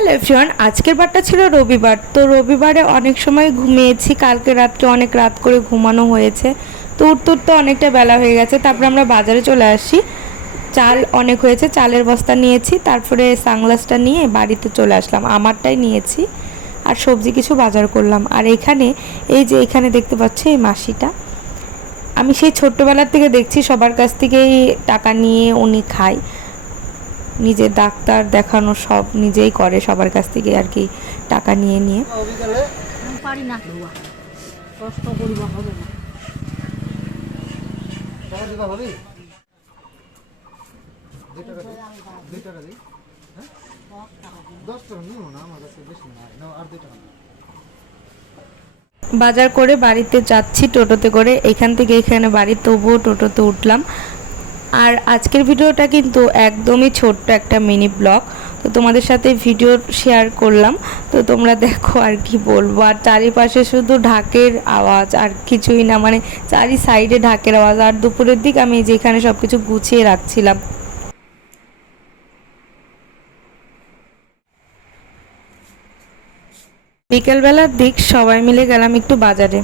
Hello everyone আজকের বারটা ছিল রবিবার। তো রবিবারে অনেক সময় ঘুমিয়েছি। কালকে রাত্রে অনেক রাত করে ঘুমানো হয়েছে। তো উঠতে উঠতে অনেকটা বেলা হয়ে গেছে। তারপরে আমরা বাজারে চলে আসি। চাল অনেক হয়েছে। চালের বস্তা নিয়েছি। তারপরে সানগ্লাসটা নিয়ে বাড়িতে চলে আসলাম। আমারটাই নিয়েছি। আর সবজি কিছু বাজার করলাম। আর এখানে, এই যে এখানে দেখতে পাচ্ছি এই মাসিটা। আমি সেই ছোট্টবেলার থেকে দেখছি। সবার কাছ থেকেই টাকা নিয়ে উনি খায়। নিজে ডাক্তার দেখানো সব নিজেই করে সবার কাছ থেকে আর কি টাকা নিয়ে নিয়ে। পারি না। কষ্ট করিব হবে না। টাকা দিবা হবে দুই টাকা দিই দুই টাকা দিই হ্যাঁ? দশ টাকা নিও না আমার কাছে বেশি না। নাও আর দুই টাকা নাও। বাজার করে বাড়িতে যাচ্ছি টোটোতে করে। এখান থেকে এখানে বাড়ি তবুও টোটোতে উঠলাম। আর আজকের ভিডিওটা কিন্তু একদমই ছোট্ট একটা মিনি ব্লগ। তো তোমাদের সাথে ভিডিও শেয়ার করলাম। তো তোমরা দেখো আর কি বলব। আর চারিপাশে শুধু ঢাকের আওয়াজ, আর কিছুই না। মানে চারি সাইডে ঢাকের আওয়াজ। আর দুপুরের দিক আমি যেখানে সব কিছু গুছিয়ে রাখছিলাম। বিকেলবেলার দিক সবাই মিলে গেলাম একটু বাজারে।